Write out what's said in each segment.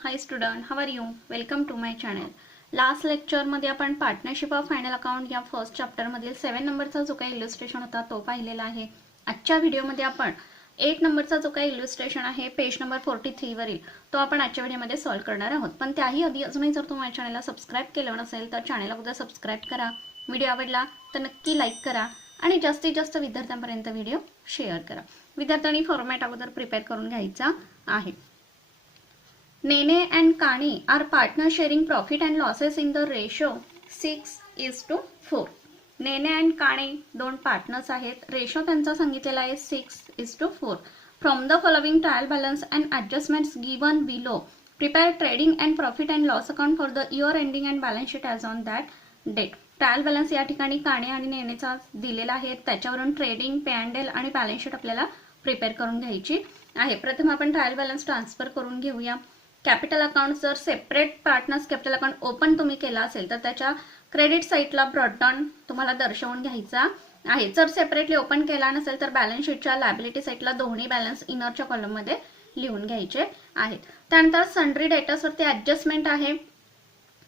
High student, how are you? Welcome to my channel. Last लेक्चरमध्ये आपण partnership of final account या first चॅप्टरमधील 7 नंबरचा जो काही इलस्ट्रेशन होता तो पाहिलेला आहे. आजच्या व्हिडिओमध्ये आपण 8 नंबरचा जो काही इलस्ट्रेशन आहे पेज नंबर 43 वरील तो आपण आजच्या व्हिडिओमध्ये सॉल्व्ह करणार आहोत. पण त्याही आधी अजूनही जर तुम्ही माझ्या चॅनलला सबस्क्राईब केलं नसेल तर चॅनलला अगोदर सबस्क्राईब करा. व्हिडिओ आवडला तर नक्की लाईक करा आणि जास्तीत जास्त विद्यार्थ्यांपर्यंत व्हिडिओ शेअर करा. विद्यार्थ्यांनी फॉर्मॅट अगोदर प्रिपेअर करून घ्यायचा आहे. Nene and Kani are partners sharing profit and losses in the ratio 6:4. Nene and Kane दोन पार्टनर्स आहेत. रेशो त्यांचा सांगितलेला आहे 6:4. From the following trial balance and adjustments given below prepare trading and profit and loss account for the year ending and balance sheet as on that date. Trial balance या ठिकाणी काणे आणि नेनेचा दिलेला आहे. त्याच्यावरून ट्रेडिंग पे अँड एल आणि balance sheet आपल्याला prepare करून घ्यायची आहे. प्रथम आपण ट्रायल बॅलन्स ट्रान्सफर करून घेऊया. कॅपिटल अकाउंट जर separate partners capital account open तुम्ही केला असेल तर त्याच्या क्रेडिट साईडला ब्रॉडडाऊन तुम्हाला दर्शवून घ्यायचा आहे. जर सेपरेटली ओपन केला नसेल तर बॅलन्स शीटच्या लायबिलिटी साईडला दोन्ही बॅलन्स इनरच्या कॉलममध्ये लिहून घ्यायचे आहेत. त्यानंतर सन्ड्री डेटर्सवरती ॲडजस्टमेंट आहे.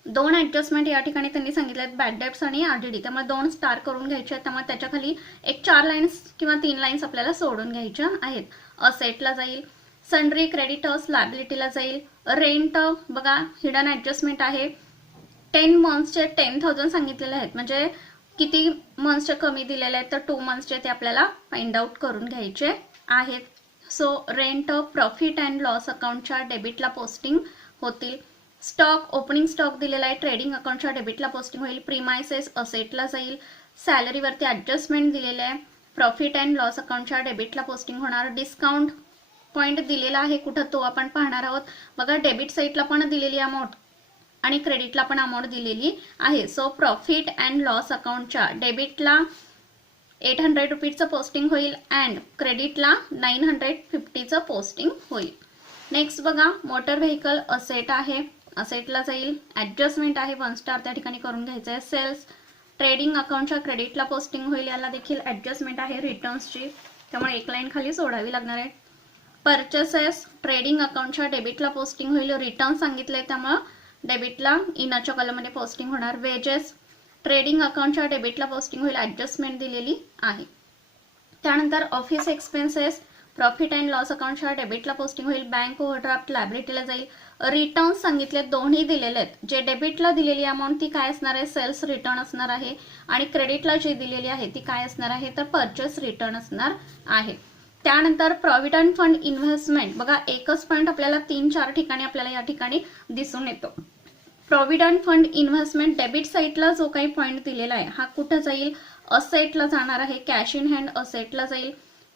दोन ॲडजस्टमेंट या ठिकाणी त्यांनी सांगितले आहेत, बॅड डेट्स आणि आरडीडी. त्यामुळे दोन स्टार करून घ्यायचे आहेत. त्यामुळे त्याच्या खाली एक 4 लाईन्स किंवा 3 लाईन्स आपल्याला सोडून घ्यायच्या आहेत. असेटला जाईल, सन्ड्री क्रेडिटर्स लायबिलिटीला जाईल. रेंट बघा हिडन ॲडजस्टमेंट आहे. 10 मंथ्सचे 10,000 सांगितलेले आहेत, म्हणजे किती मंथ्सचे कमी दिलेले आहेत तर 2 मंथ्सचे ते आपल्याला फाइंड आउट करून घ्यायचे आहेत. So rent profit and loss अकाउंटच्या डेबिटला पोस्टिंग होतील. स्टॉक ओपनिंग स्टॉक दिलेला आहे, ट्रेडिंग अकाउंटच्या डेबिटला पोस्टिंग होईल. प्रीमायसेस असेटला जाईल. सॅलरीवरती ॲडजस्टमेंट दिलेले आहे, प्रॉफिट अँड लॉस अकाउंटच्या डेबिटला पोस्टिंग होणार. डिस्काउंट पॉईंट दिलेला आहे, कुठं तो आपण पाहणार आहोत. बघा डेबिट साईडला पण दिलेली अमाऊंट आणि क्रेडिटला पण अमाऊंट दिलेली आहे. सो प्रॉफिट अँड लॉस अकाउंटच्या डेबिटला 800 रुपीजचं पोस्टिंग होईल अँड क्रेडिटला 950चं पोस्टिंग होईल. नेक्स्ट बघा मोटर व्हेकल असेट आहे, असेटला जाईल. ॲडजस्टमेंट आहे 1 स्टार त्या ठिकाणी करून घ्यायचं आहे. सेल्स ट्रेडिंग अकाउंटच्या क्रेडिटला पोस्टिंग होईल, याला देखील ॲडजस्टमेंट आहे रिटर्न्सची, त्यामुळे एक लाईन खाली सोडावी लागणार आहे. परचेसेस ट्रेडिंग अकाउंटच्या डेबिटला पोस्टिंग होईल, रिटर्न सांगितले त्यामुळे डेबिटला इनरच्या कॉलममध्ये पोस्टिंग होणार. वेजेस ट्रेडिंग अकाउंटच्या डेबिटला पोस्टिंग होईल, ॲडजस्टमेंट दिलेली आहे. त्यानंतर office expenses profit and loss अकाउंटच्या डेबिटला पोस्टिंग होईल. बँक ओव्हरड्राफ्ट लायबिलिटीला जाईल. रिटर्न्स सांगितले दोन्ही दिलेले आहेत. जे डेबिटला दिलेली अमाऊंट ती काय असणार आहे, सेल्स रिटर्न असणार आहे आणि क्रेडिटला जी दिलेली आहे ती काय असणार आहे तर परचेस रिटर्न असणार आहे. त्यानंतर प्रॉव्हिडंट फंड इन्व्हेस्टमेंट बघा एकच पॉईंट आपल्याला 3-4 ठिकाणी आपल्याला या ठिकाणी दिसून येतो. प्रॉव्हिडंट फंड इन्व्हेस्टमेंट डेबिट साईडला जो काही पॉईंट दिलेला आहे हा कुठं जाईल, असेटला जाणार आहे. कॅश इन हँड असेटला जाईल.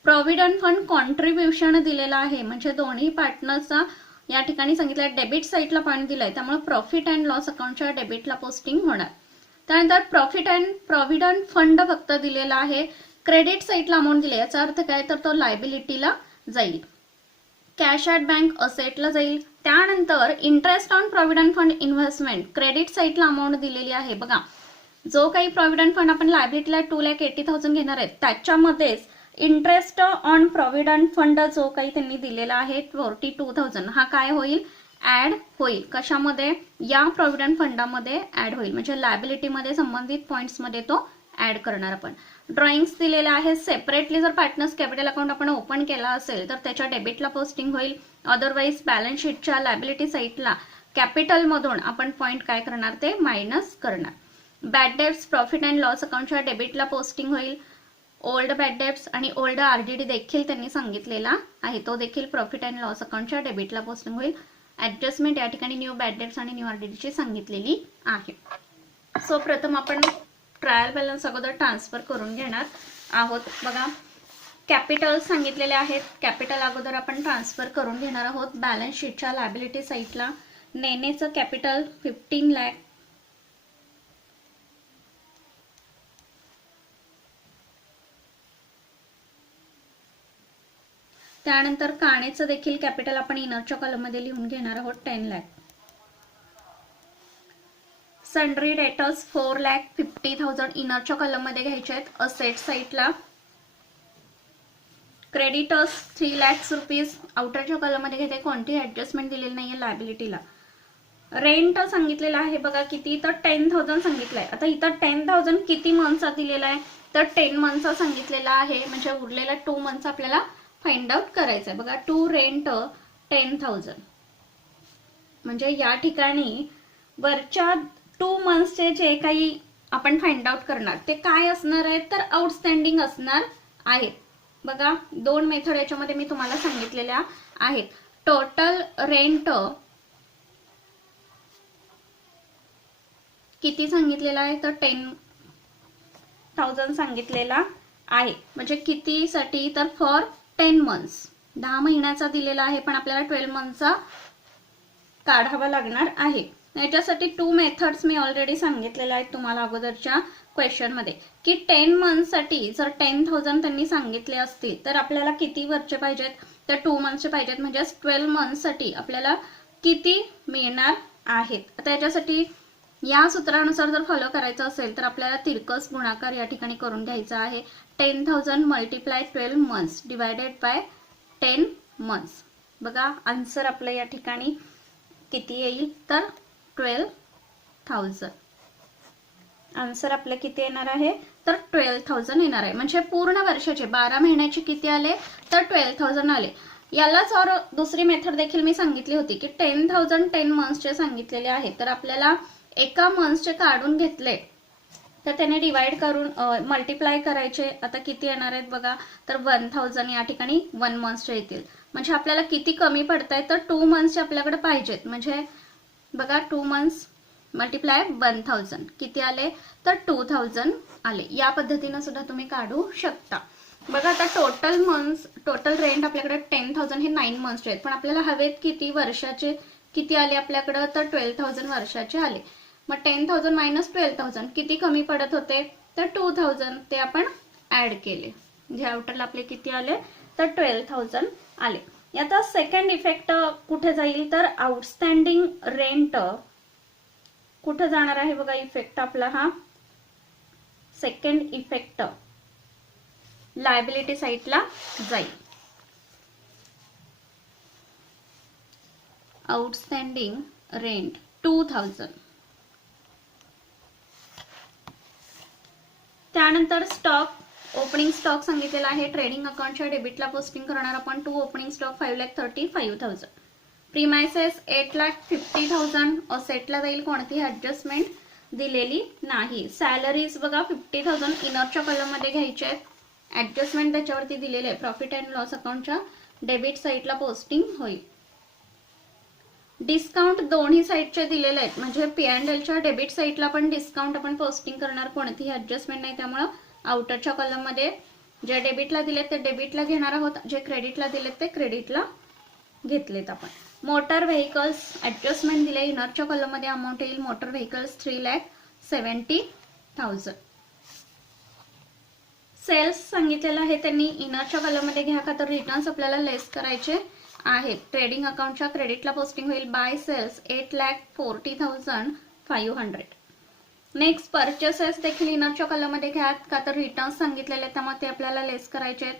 प्रॉव्हिडंट फंड कॉन्ट्रीब्युशन दिलेला आहे, म्हणजे दोन्ही पार्टनर्सचा या ठिकाणी सांगितलं डेबिट साईडला पॉईंट दिलाय त्यामुळे प्रॉफिट अँड लॉस अकाउंटच्या डेबिटला पोस्टिंग होणार. त्यानंतर प्रॉफिट अँड प्रॉव्हिडंट फंड फक्त दिलेला आहे, क्रेडिट साईडला अमाऊंट दिली, याचा अर्थ काय तर तो लायबिलिटीला जाईल. कॅश ॲट बँक असेटला जाईल. त्यानंतर interest on provident fund investment credit साईडला अमाऊंट दिलेली आहे. बघा जो काही प्रॉव्हिडंट फंड आपण लायबिलिटीला 2,80,000 घेणार आहेत त्याच्यामध्येच इंटरेस्ट ऑन प्रॉव्हिडंट फंड जो काही त्यांनी दिलेला आहे 42,000 हा काय होईल, ऍड होईल. कशामध्ये, या प्रॉव्हिडंट फंडामध्ये ऍड होईल, म्हणजे लायबिलिटीमध्ये संबंधित पॉईंट्समध्ये तो ऍड करणार आपण. ड्रॉइंग्स दिलेले आहे. सेपरेटली जर पार्टनर्स कॅपिटल अकाउंट आपण ओपन केला असेल तर त्याच्या डेबिटला पोस्टिंग होईल. अदरवाईज बॅलन्स शीटच्या लायबिलिटी साईडला कॅपिटल मधून आपण पॉईंट काय करणार ते मायनस करणार. Bad debts profit and loss अकाउंटच्या डेबिटला पोस्टिंग होईल. ओल्ड बॅड डेट्स आणि ओल्ड आरडीडी देखील त्यांनी सांगितलेला आहे, तो देखील प्रॉफिट अँड लॉस अकाउंटच्या डेबिटला पोस्टिंग होईल. ॲडजस्टमेंट या ठिकाणी न्यू बॅड डेट्स आणि न्यू आरडीडीची सांगितलेली आहे. सो प्रथम आपण ट्रायल बॅलन्स अगोदर ट्रान्सफर करून घेणार आहोत. बघा कॅपिटल सांगितलेले आहेत, कॅपिटल अगोदर आपण ट्रान्सफर करून घेणार आहोत. बॅलन्स शीटच्या लायबिलिटी साईडला नेनेचं कॅपिटल 15 लाख, त्यानंतर काणेचं देखील कॅपिटल आपण इनरच्या कॉलममध्ये लिहून घेणार आहोत 10 लाख. सन्ड्री डेटर्स 4,50,000 इनरच्या कॉलममध्ये घ्यायचे आहेत. असेट साईडला क्रेडिटर्स 3 lakhs रुपीज आउटरच्या कॉलममध्ये घेते, कोणती ऍडजस्टमेंट दिलेली नाहीये लायबिलिटीला. रेंट सांगितलेलं आहे बघा किती, तर 10,000 सांगितलंय. आता इथं 10,000 किती मंथचा दिलेला आहे, तर 10 मंथचा सांगितलेला आहे. म्हणजे उरलेला 2 मंथचा आपल्याला फाइंड आउट करायचा आहे बघा. टू रेंट 10,000 म्हणजे या ठिकाणी वरच्या 2 मंथचे जे काही आपण फाइंड आउट करणार ते काय असणार आहे, तर आउटस्टँडिंग असणार आहेत बघा. 2 मेथड याच्यामध्ये मी तुम्हाला सांगितलेल्या आहेत. टोटल रेंट किती सांगितलेला आहे, तर 10,000 सांगितलेला आहे. म्हणजे कितीसाठी, तर फॉर 10 मंथ्स, 10 महिन्याचा दिलेला आहे, पण आपल्याला 12 मंथचा काढावा लागणार आहे. याच्यासाठी 2 मेथड्स मी ऑलरेडी सांगितलेल्या आहेत तुम्हाला अगोदरच्या क्वेश्चन मध्ये, की 10 मंथसाठी जर 10,000 त्यांनी सांगितले असतील तर आपल्याला किती वर्ष पाहिजेत, तर 2 मंथचे पाहिजेत. म्हणजे 12 मंथसाठी आपल्याला किती मिळणार आहेत. आता याच्यासाठी या सूत्रानुसार जर फॉलो करायचं असेल तर आपल्याला तिरकस गुणाकार या ठिकाणी करून घ्यायचा आहे. 10,000 multiply 12 months divided by 10 months. बघा आन्सर आपलं या ठिकाणी किती येईल, तर 12,000. आन्सर आपलं किती येणार आहे, तर 12,000 येणार आहे. म्हणजे पूर्ण वर्षाचे 12 महिन्याचे किती आले, तर 12,000 आले. यालाच और दुसरी मेथड देखील मी सांगितली होती की 10,000 10 मंथ्सचे सांगितलेले आहेत. तर आपल्याला एका मंथचे काढून घेतले तर त्याने डिवाइड करून मल्टिप्लाय करायचे. आता किती येणार आहेत बघा, तर 1,000 या ठिकाणी 1 मंथचे येतील. म्हणजे आपल्याला किती कमी पडताय, तर 2 मंथचे आपल्याकडे पाहिजेत. म्हणजे बघा 2 मंथ्स मल्टिप्लाय 1,000 किती आले, तर 2,000 आले. या पद्धतीने सुद्धा तुम्ही काढू शकता. बघा आता टोटल रेंट आपल्याकडे 10,000 हे 9 मंथ्सचे आहेत, पण आपल्याला हवेत किती वर्षाचे किती आले आपल्याकडे, तर 12,000 वर्षाचे आले. मग 10,000 मायनस 12,000 किती कमी पडत होते, तर 2,000. ते आपण ऍड केले म्हणजे आउटरला आपले किती आले, तर 12,000 आले. आता सेकंड इफेक्ट कुठे जाईल, तर आउटस्टँडिंग रेंट कुठे जाणार आहे बघा. इफेक्ट आपला हा सेकंड इफेक्ट लायबिलिटी साइडला जाईल. Outstanding rent 2,000. त्यानंतर स्टॉक ओपनिंग स्टॉक सांगितलेला आहे. ट्रेडिंग अकाउंटच्या डेबिटला पोस्टिंग करणार आपण 2 ओपनिंग स्टॉक 5,35,000. प्रीमायसेस 8,50,000. असेटला जाईल, कोणतीही ऍडजस्टमेंट दिलेली नाही. सॅलरीज बघा 50,000 इनरच्या कॉलम मध्ये घ्यायचे आहेत. ऍडजस्टमेंट त्याच्यावरती दिलेले आहे. प्रॉफिट अँड लॉस अकाउंटच्या डेबिट साइडला पोस्टिंग होईल. डिस्काउंट दोन्ही साइडचे दिलेले आहेत. म्हणजे P&Lच्या डेबिट साइडला पण डिस्काउंट आपण पोस्टिंग करणार, कोणतीही ऍडजस्टमेंट नाही. त्यामुळे आउटरच्या कॉलम मध्ये जे डेबिटला दिलेत ते डेबिटला घेणार आहोत, जे क्रेडिटला दिलेत ते क्रेडिटला घेतलेत आपण. मोटर व्हेकल्स ऍडजस्टमेंट दिले. इनरच्या कॉलम मध्ये अमाऊंट येईल मोटर व्हेकल्स 3,70,000. सेल्स सांगितलेलं आहे त्यांनी इनरच्या कॉलम मध्ये घ्या का, तर रिटर्न्स आपल्याला लेस करायचे आहेत. ट्रेडिंग अकाउंटच्या क्रेडिटला पोस्टिंग होईल. Bye cells 8,40,500. नेक्स्ट परचेसेस देखील इनरच्या कॉलम मध्ये घ्या का, तर रिटर्न्स सांगितलेले त्यामुळे ते आपल्याला लेस करायचे आहेत.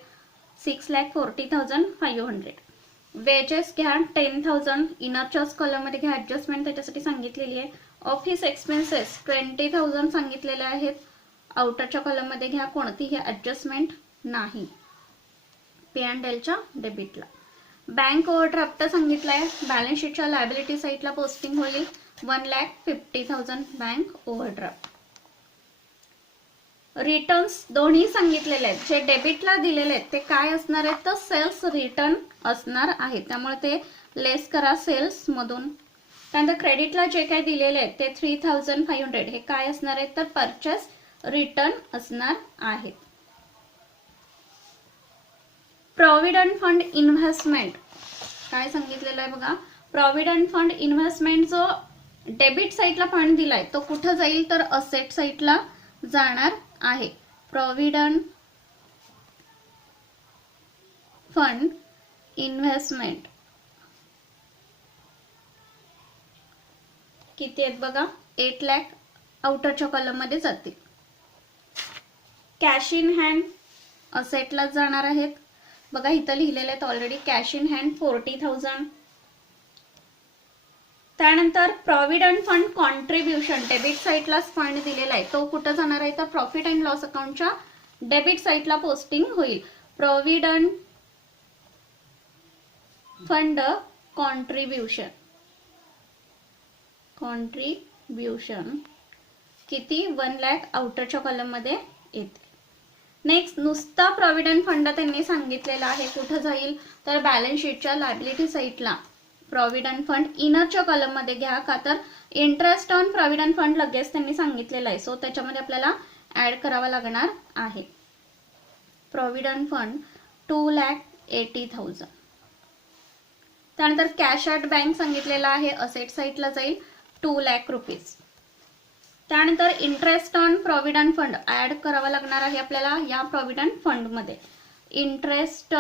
6,40,500. वेजेस घ्या 10,000 इनरच्याच कॉलम मध्ये घ्या. ऍडजस्टमेंट त्याच्यासाठी सांगितलेली आहे. ऑफिस एक्सपेन्सेस 20,000 सांगितलेले आहेत. आउटरच्या कॉलम मध्ये घ्या, कोणतीही ऍडजस्टमेंट नाही. P&Lच्या डेबिटला. बँक ओव्हरड्राफ्ट सांगितलंय. बॅलन्स शीटच्या लायबिलिटी साइडला पोस्टिंग होईल 1,50,000 बँक ओव्हरड्राफ्ट. रिटर्न्स दोन्ही सांगितलेले आहेत. जे डेबिटला दिलेले आहेत ते काय असणार आहेत, तर सेल्स रिटर्न असणार आहेत. त्यामुळे ते लेस करा सेल्स मधून. त्यानंतर क्रेडिटला जे काही दिलेले आहेत ते 3,500 हे काय असणार आहेत, तर परचेस रिटर्न असणार आहेत. प्रॉव्हिडंट फंड इन्व्हेस्टमेंट काय सांगितलेलं आहे बघा. प्रॉव्हिडंट फंड इन्व्हेस्टमेंट जो डेबिट साइडला फंड दिलाय तो कुठे जाईल, तर असेट साइडला जाणार आहे. प्रॉव्हिडंट फंड इन्व्हेस्टमेंट किती आहेत बघा, 8 लाख आउटरच्या कॉलम मध्ये जातील. कॅश इन हँड असेटला जाणार आहेत. बघा इथं लिहिलेले आहेत ऑलरेडी. Cash in hand 40,000. त्यानंतर प्रॉव्हिडंट फंड कॉन्ट्रीब्युशन डेबिट साईडलाच फंड दिलेला आहे, तो कुठं जाणार आहे तर प्रॉफिट अँड लॉस अकाउंटच्या डेबिट साईडला पोस्टिंग होईल. प्रॉव्हिडंट फंड कॉन्ट्रीब्युशन किती 1 लाख आउटरच्या कॉलम मध्ये येते. नेक्स्ट नुसता प्रॉव्हिडंट फंड त्यांनी सांगितलेला आहे, कुठं जाईल तर बॅलन्स शीटच्या लायबिलिटी साईडला. प्रॉव्हिडंट फंड इनरच्या कॉलम मध्ये घ्या, का तर इंटरेस्ट ऑन प्रॉव्हिडंट फंड लगेच त्यांनी सांगितलेलं आहे, सो त्याच्यामध्ये आपल्याला ऍड करावा लागणार आहे. Provident fund 2,80,000. त्यानंतर कॅश ॲट बँक सांगितलेला आहे, असेट साईडला जाईल 2 लाख रुपीज. त्यानंतर interest on provident fund add करावा लागणार आहे आपल्याला या प्रॉव्हिडंट फंड मध्ये. Interest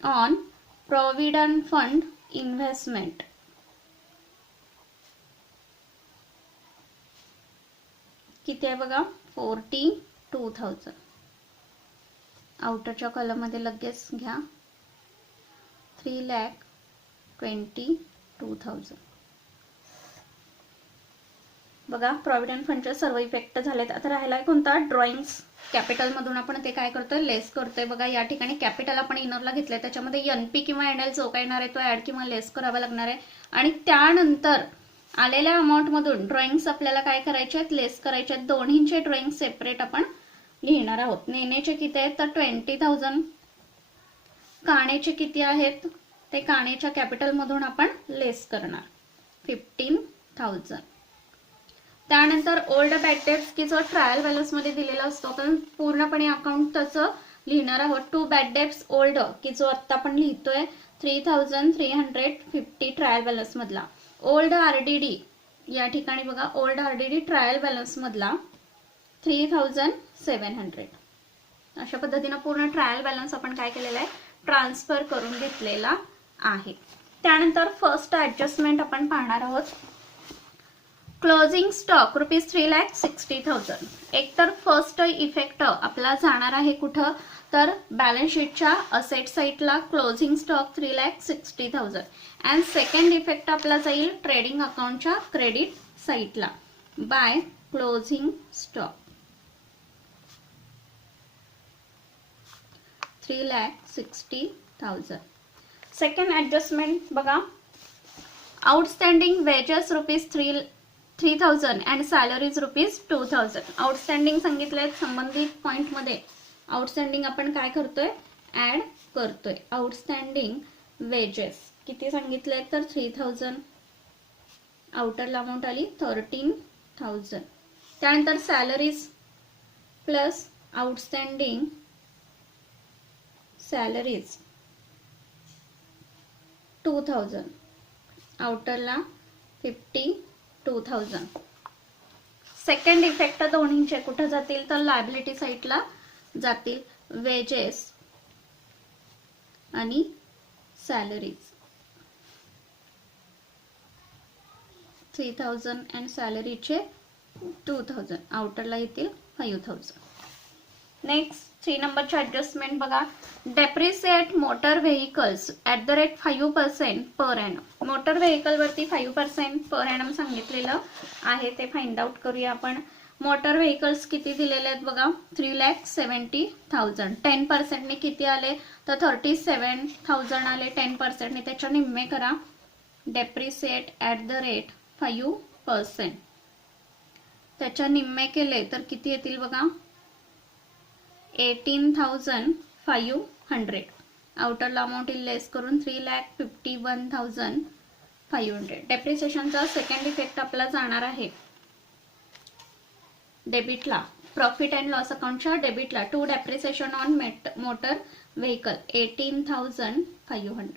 on provident fund investment किती आहे बघा 42,000. आउटरच्या कॉलम मध्ये लगेच घ्या 3,22,000. बघा प्रॉव्हिडंट फंडचे सर्व इफेक्ट झालेत. आता राहिलाय कोणता ड्रॉइंग्स. कॅपिटल मधून आपण ते काय करतोय लेस करतोय. बघा या ठिकाणी कॅपिटल आपण इनरला घेतलंय, त्याच्यामध्ये एनपी किंवा एनएल जो काय येणार आहे तो ऍड किंवा लेस करावा लागणार आहे. आणि त्यानंतर आलेल्या अमाऊंट मधून ड्रॉइंग्स आपल्याला काय करायचे आहेत लेस करायचे आहेत. दोन्हींचे ड्रॉइंग सेपरेट आपण लिहिणार आहोत. नेण्याचे किती आहेत तर 20,000. काण्याचे किती आहेत ते काण्याच्या कॅपिटल मधून आपण लेस करणार 15,000. त्यानंतर ओल्ड बॅड डेट्स की जो ट्रायल बॅलन्स मध्ये दिलेला असतो आपण पूर्णपणे अकाउंट त्याचं लिहिणार आहोत. 2 बॅड डेट्स ओल्ड की जो आता आपण लिहितोय 3,350 ट्रायल बॅलन्स मधला. ओल्ड आरडीडी या ठिकाणी बघा ओल्ड आरडीडी ट्रायल बॅलन्स मधला 3,700. अशा पद्धतीने पूर्ण ट्रायल बॅलन्स आपण काय केलेला आहे ट्रान्सफर करून घेतलेला आहे. त्यानंतर फर्स्ट ऍडजस्टमेंट आपण पाहणार आहोत. Closing stock rupees 3,60,000. एक तर फर्स्ट इफेक्ट आपला जाणार आहे कुठं तर बॅलन्स शीटच्या असेट साईडला closing stock 3,60,000. And second effect आपला जाईल ट्रेडिंग अकाउंटच्या क्रेडिट साईडला by closing stock 3,60,000. Second adjustment बघा outstanding wages rupees 3,000 and salaries rupees 2,000. Outstanding सांगितलंय संबंधित पॉइंट मध्ये. आउटस्टँडिंग आपण काय करतोय ऍड करतोय. आउटस्टँडिंग वेजेस किती सांगितलंय तर 3,000. आउटरला अमाऊंट आली 13,000. त्यानंतर सॅलरीज प्लस आउटस्टँडिंग सॅलरीज 2,000. आउटरला 52,000. सेकंड इफेक्ट दोन्हींचे कुठे जातील तर लायबिलिटी साईडला जातील. वेजेस आणि सॅलरीज 3,000 अँड सॅलरीचे 2,000. आउटरला येतील 5,000. नेक्स्ट 3 नंबरचे ऍडजस्टमेंट बघा depreciate motor vehicles @ 5% per annum. Motor vehicle वरती 5% पर एनम सांगितलेलं आहे ते फाइंड आउट करूया आपण. मोटर व्हेकल्स किती दिलेले आहेत बघा 3,70,000. 10% ने किती आले तर 37,000 आले. 10% ने त्याच्या निम्मे करा. डेप्रिसिएट @ 5%. त्याच्या निम्मे केले तर किती येतील बघा 18,500. आउटरला अमाऊंट लेस करून 3,51,500. डेप्रिसिएशनचा सेकंड इफेक्ट आपला जाणार आहे डेबिटला प्रॉफिट अँड लॉस अकाउंटच्या डेबिटला. To depreciation on motor vehicle 18,500.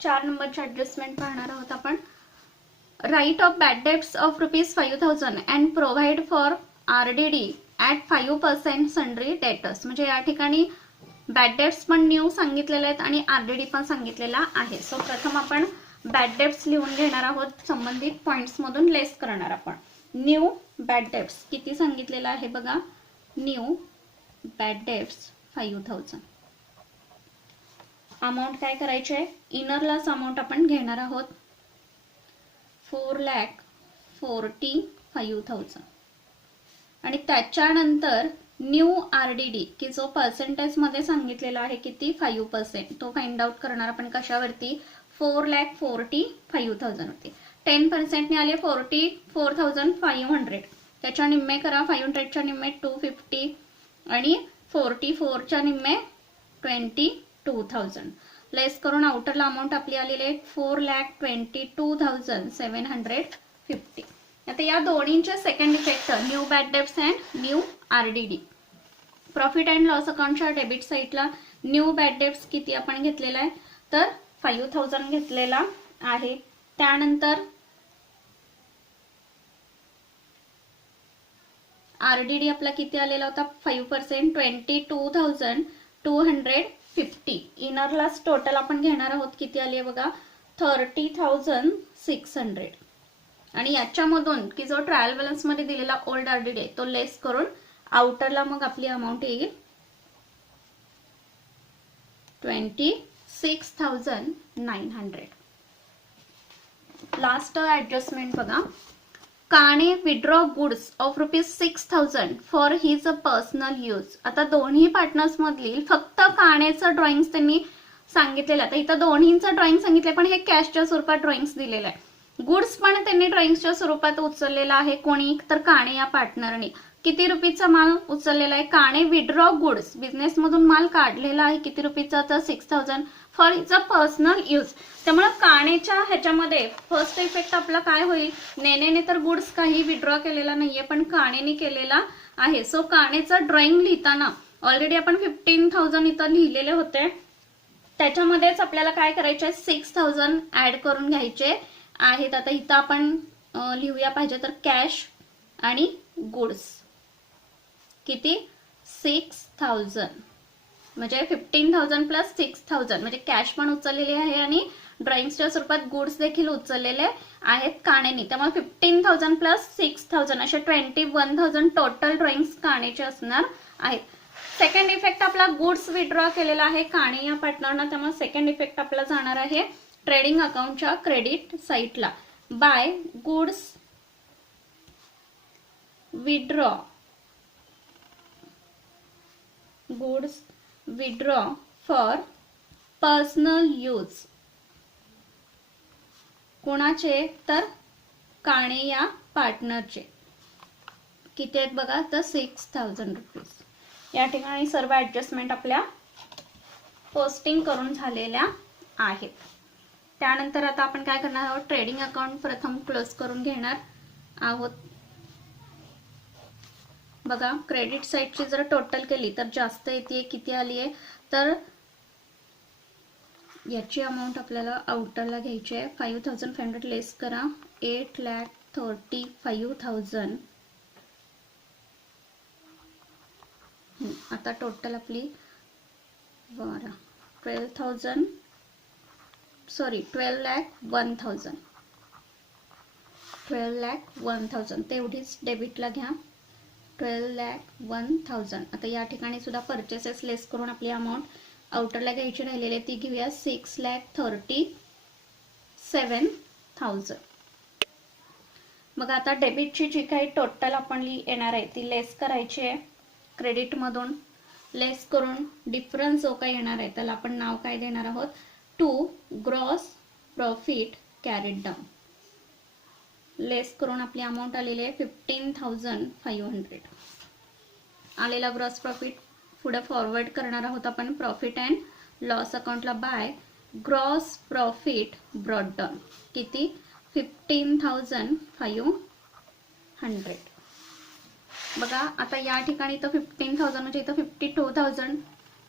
4 नंबरचे ऍडजस्टमेंट पाहणार आहोत आपण. Write off bad debts of rupees 5,000 and provide for RDD at 5% sundry debtors. म्हणजे या ठिकाणी बॅड डेट्स पण न्यू सांगितलेले आहेत आणि आरडीडी पण सांगितलेला आहे. सो प्रथम आपण बॅड डेट्स लिहून घेणार आहोत. संबंधित पॉइंट्स मधून लेस करणार आपण. न्यू बॅड डेट्स किती सांगितलेलं आहे बघा. New bad debts 5000. अमाऊंट काय करायची आहे, इनर लॉस अमाऊंट आपण घेणार आहोत 4,45,000 आणि त्याच्यानंतर न्यू RDD की जो पर्सेंटेज मध्ये सांगितलेला आहे किती 5%, तो फाइंड आउट करणार आपण कशावरती 4,40,000 वरती. 10% ने आले 44,500, त्याच्या निम्मे करा 500च्या निम्मे 250 आणि 44च्या निम्मे 22,000. लेस करून आउटरला अमाऊंट आपली आलेली आहे 4,22,750. आता या दोन्हींचे second effect new bad debts and new RDD. Profit and loss अकाउंटच्या डेबिट साईडला न्यू बॅड डेब्ट्स किती आपण घेतलेला आहे तर 5,000 घेतलेला आहे. त्यानंतर RDD आपला किती आलेला होता 5%, 22,250. इनर लॉस टोटल आपण घेणार आहोत किती आली आहे बघा 30,600 आणि याच्यामधून की जो ट्रायल बॅलन्स मध्ये दिलेला ओल्ड RDD आहे तो लेस करून आउटरला मग आपली अमाऊंट येईल 26,900. लास्ट ऍडजस्टमेंट बघा, Kane withdraw goods of ₹6,000 for his personal use. आता दोन्ही पार्टनर्स मधील फक्त काणेचं ड्रॉइंग त्यांनी सांगितलेलं. आता इथं दोन्हींचं ड्रॉइंग सांगितलं पण हे कॅशच्या स्वरूपात ड्रॉइंग्स दिलेलं आहे. गुड्स पण त्यांनी ड्रॉइंग्सच्या स्वरूपात उचललेला आहे. कोणी तर काणे या पार्टनरने किती रुपीचा माल उचललेला आहे, काणे विड्रॉ गुड्स बिझनेस मधून माल काढलेला आहे किती रुपीचा तर 6,000 for it's a personal use. त्यामुळे काणेच्या ह्याच्यामध्ये फर्स्ट इफेक्ट आपला काय होईल, नेनेने तर गुड्स काही विड्रॉ केलेला नाहीये पण काणेने केलेला आहे. सो काणेचं ड्रॉइंग लिहिताना ऑलरेडी आपण 15,000 इथं लिहिलेले होते, त्याच्यामध्येच आपल्याला काय करायचे 6,000 ऍड करून घ्यायचे आहेत. आता इथं आपण लिहूया पाहिजे तर कॅश आणि गुड्स किती 6,000 म्हणजे 15,000 प्लस 6,000 म्हणजे कॅश पण उचललेली आहे आणि ड्रॉइंग्सच्या स्वरूपात गुड्स देखील उचललेले आहेत काणेनी. त्यामुळे 15,000 प्लस 6,000 असे 21,000 टोटल ड्रॉइंग्स काणेचे असणार आहेत. सेकंड इफेक्ट आपला गुड्स विड्रॉ केलेला आहे काणे या पार्टनरना, त्यामुळे सेकंड इफेक्ट आपला जाणार आहे ट्रेडिंग अकाउंटच्या क्रेडिट साईडला. By goods withdraw for personal use. कोणाचे तर काणे या पार्टनरचे किती आहेत बघा तर 6,000 रुपीज. या ठिकाणी सर्व ऍडजस्टमेंट आपल्या पोस्टिंग करून झालेल्या आहेत. त्यानंतर आता आपण काय करणार आहोत, ट्रेडिंग अकाउंट प्रथम क्लोज करून घेणार आहोत. बघा क्रेडिट साईडची जर टोटल केली तर जास्त येते, किती आली आहे तर याची अमाऊंट आपल्याला आउटरला घ्यायची आहे 5,500 लेस करा 8,35,000. आता टोटल आपली 12,01,000 12,01,000 तेवढीच डेबिटला घ्या 12,01,000. आता या ठिकाणी सुद्धा परचेसेस लेस करून आपली अमाऊंट आउटरला घ्यायची राहिलेली ती घेऊया 6,37,000. मग आता डेबिटची जी काही टोटल आपण येणार आहे ती लेस करायची आहे. क्रेडिट मधून लेस करून डिफरन्स जो काही येणार आहे त्याला आपण नाव काय देणार आहोत to gross profit carried down. Less करून आपली अमाऊंट आलेली आहे 15,500. आलेला ग्रॉस प्रॉफिट पुढे फॉरवर्ड करणार आहोत आपण प्रॉफिट अँड लॉस अकाउंटला by gross profit brought down किती 15,500. बघा आता या ठिकाणी तर 15,000 म्हणजे इथं 52,000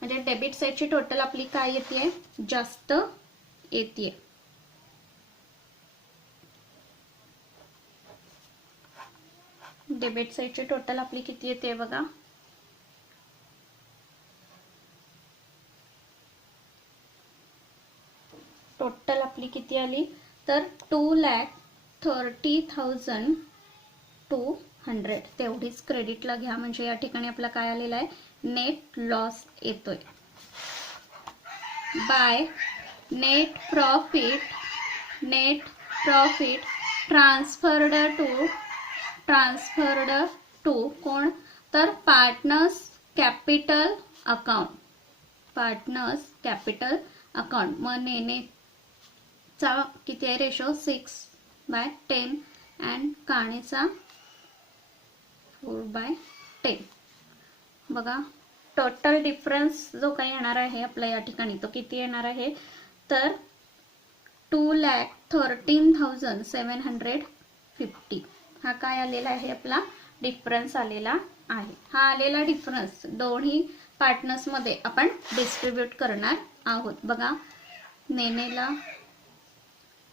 म्हणजे डेबिट साईडची टोटल आपली काय येते जास्त येते. डेबिट साईडची टोटल आपली किती येते बघा टोटल आपली किती आली तर 2,30,250 200 तेवढीच क्रेडिटला घ्या, म्हणजे या ठिकाणी आपला काय आलेला आहे, नेट लॉस येतोय. By net profit transferred to कोण, तर पार्टनर्स कॅपिटल अकाउंट. मग नेनेचा किती आहे रेशो, 6/10 अँड काणेचा 4/10. बघा टोटल डिफरन्स जो काही येणार आहे आपल्या या ठिकाणी तो किती येणार आहे, तर 2,13,750. हा काय आलेला आहे, आपला डिफरन्स आलेला आहे. हा आलेला डिफरन्स दोन्ही पार्टनर्स मध्ये आपण डिस्ट्रीब्यूट करणार आहोत. बघा नेनेला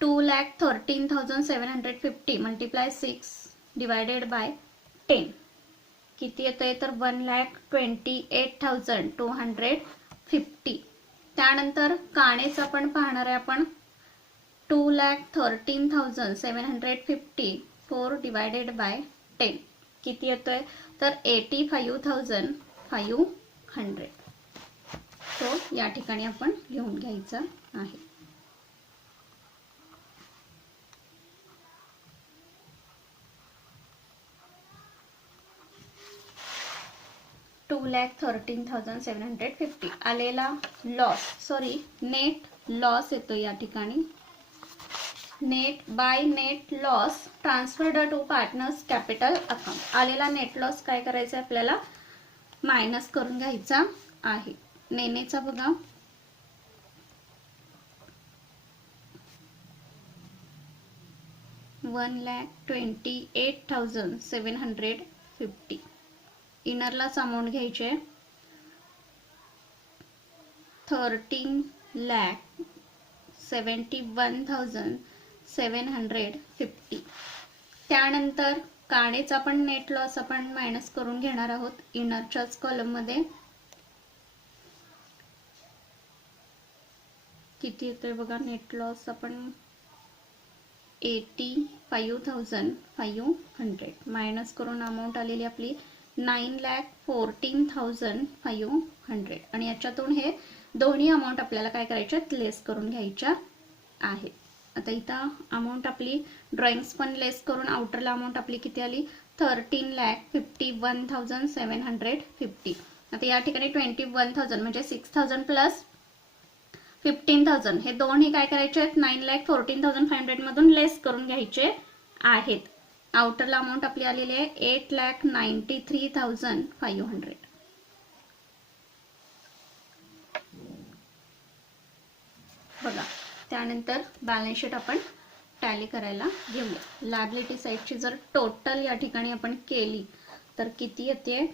2,13,750 मल्टिप्लाय 6 डिवायडेड बाय 10 किती येतंय, तर 1,28,250. त्यानंतर काणेच आपण पाहणार आहे आपण 2,13,750 4 डिवायडेड बाय 10 किती येतोय, तर 85,500. तो या ठिकाणी आपण लिहून घ्यायचा आहे. $2,13,750 आलेला लॉस, नेट लॉस येतो या ठिकाणी. Net loss transferred to partners capital account. आलेला नेट लॉस काय करायचं आहे, आपल्याला मायनस करून घ्यायचा आहे. नेनेचा बघा 1,28,750. इनरलाच अमाऊंट घ्यायचे 13,71,750. त्यानंतर काणेचा पण नेट लॉस आपण मायनस करून घेणार आहोत इनरच्याच कॉलम मध्ये. किती येतोय बघा नेट लॉस, आपण 85,500 मायनस करून अमाऊंट आलेली आपली 9,14,500. आणि याच्यातून हे दोन्ही अमाऊंट आपल्याला काय करायचे, लेस करून घ्यायच्या आहेत. आता इथं अमाऊंट आपली ड्रॉइंग्स पण लेस करून आउटरला अमाऊंट आपली किती आली, 13,51,750. आता या ठिकाणी 21,000 म्हणजे 6,000 प्लस 15,000 हे दोन्ही काय करायचे आहेत, 9,14,500 मधून लेस करून घ्यायचे आहेत. आउटरला अमाऊंट आपली आलेली आहे 8,93,500. बघा त्यानंतर बॅलन्स शीट आपण टॅली करायला घेऊया. लायबिलिटी साईडची जर टोटल या ठिकाणी आपण केली तर किती येते,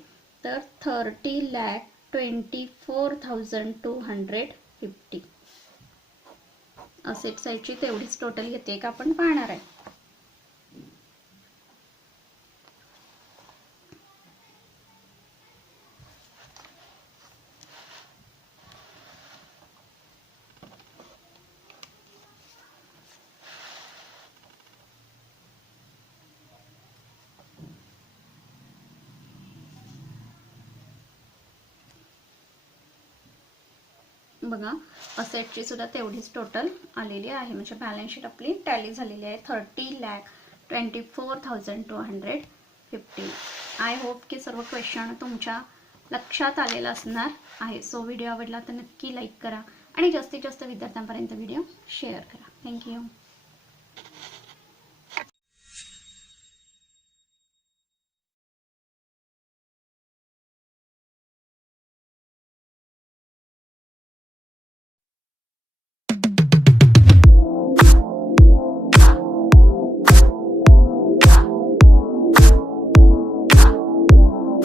तर 30,24,250. असेट साईडची तेवढीच टोटल येते का आपण पाहणार आहे. बघा असेटची सुद्धा तेवढीच टोटल आलेली आहे, म्हणजे बॅलन्स शीट आपली टॅली झालेली आहे 30,24,250. आय होप की सर्व क्वेश्चन तुमच्या लक्षात आलेला असणार आहे. सो व्हिडिओ आवडला तर नक्की लाईक करा आणि जास्तीत जास्त विद्यार्थ्यांपर्यंत व्हिडिओ शेअर करा. थँक्यू.